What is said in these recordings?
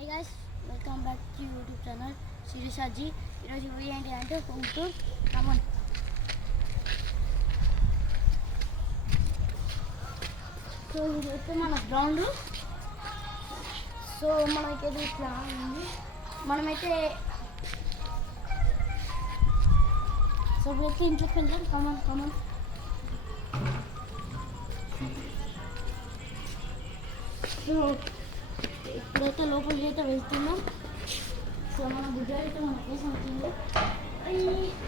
Hi guys, welcome back to YouTube channel శిరీషాజీ. ఈరోజు video ఏంటి అంటే హోమ్టూ కమన్. సో ఇదైతే మన గ్రౌండ్. సో మనకైతే ఇట్లా ఉంది. మనమైతే సో ఇప్పుడైతే ఇంట్లోకి వెళ్తాం. Come on come on. సో ఇప్పుడైతే లోపలికి అయితే వెళ్తున్నాం. సో మన గుడ్డాడు అయితే మన కోసం వచ్చింది.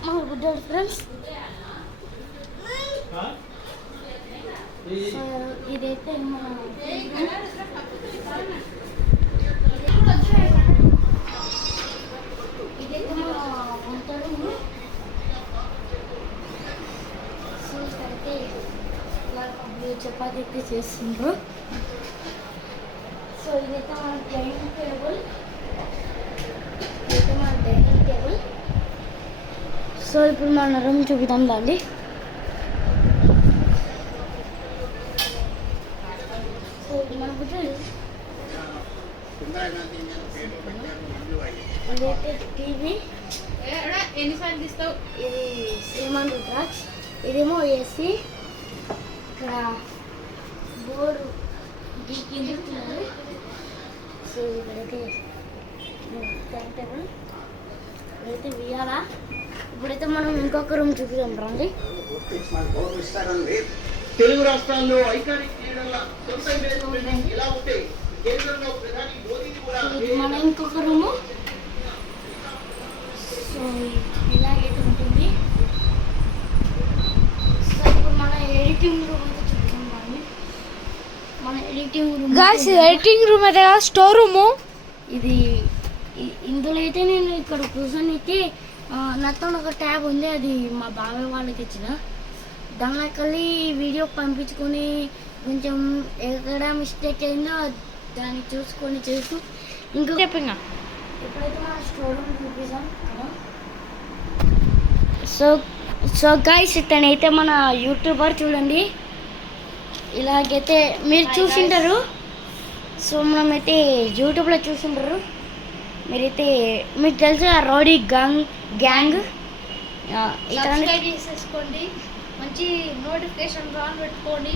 మన గుడ్డాడు ఫ్రెండ్స్. సో ఇదైతే మన ఉంటారు. సో ఇక్కడైతే చపాతీ అయితే చేస్తుండ్రు. సో ఇదైతే మన డైనింగ్ టేబుల్. సో ఇప్పుడు మన రూమ్ చూపిద్దాం దాన్ని. సో మన ఇదైతే టీవీ. ఎన్నిసార్లు తీస్తావు? ఇది శ్రీమాన్ రుద్రాక్ష. ఇదేమో ఏసీ. ఇక్కడ బోర్డు కిందిస్తున్నారు. సో ఇక్కడైతే డైనింగ్ టేబుల్. ఇప్పుడైతే వియాలా. ఇప్పుడైతే మనం ఇంకొక రూమ్ చూపిద్దాం రండి. తెలుగు రాష్ట్రాల్లో ఇది మన ఇంకొక రూము. సో ఇలాగైతే ఉంటుంది. సో ఇప్పుడు మన ఎడిటింగ్ రూమ్ అయితే చూపిద్దాం రండి. మన editing room guys, editing room అయితే స్టోర్ రూము. ఇది. ఇందులో అయితే నేను ఇక్కడ కూర్చొని అయితే నాతో ఒక ట్యాబ్ ఉంది. అది మా బాబాయ్ వాళ్ళకి ఇచ్చిన. దానికెళ్ళి వీడియో పంపించుకొని కొంచెం ఎక్కడ మిస్టేక్ అయిందో దాన్ని చూసుకొని చేస్తూ ఇంకో చెప్పింగా ఇప్పుడైతే మన స్టోర్ రూమ్ చూపిస్తాం కదా. సో సో గైస్, ఇతనైతే మన యూట్యూబర్ చూడండి. ఇలాగైతే మీరు చూసింటారు. సో మనమైతే యూట్యూబ్లో చూసింటారు. మీరైతే మీకు తెలుసు రౌడీ గ్యాంగ్. సబ్స్క్రైబ్ చేసేసుకోండి. మంచి నోటిఫికేషన్ ఆన్ పెట్టుకోండి.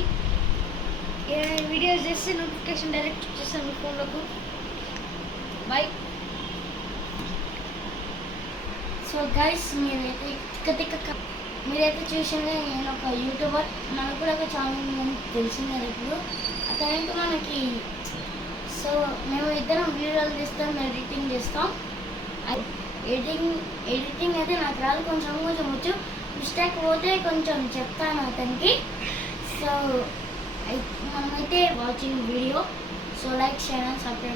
వీడియోస్ చేస్తే నోటిఫికేషన్ డైరెక్ట్ వచ్చేస్తాను మీ ఫోన్లకు. బాయ్. సో గైస్, మీరైతే చూసిందే. నేను ఒక యూట్యూబర్. మనకు కూడా ఒక ఛానల్ ఉందని తెలిసింది కదా ఇప్పుడు. అతనైతే మనకి సో మేము ఇద్దరం వీడియోలు తీస్తాం, ఎడిటింగ్ చేస్తాం. ఎడిటింగ్ అయితే నాకు రాదు, కొంచెం వచ్చు. మిస్టేక్ పోతే కొంచెం చెప్తాను అతనికి. సో మనమైతే watching video. So like, share and subscribe.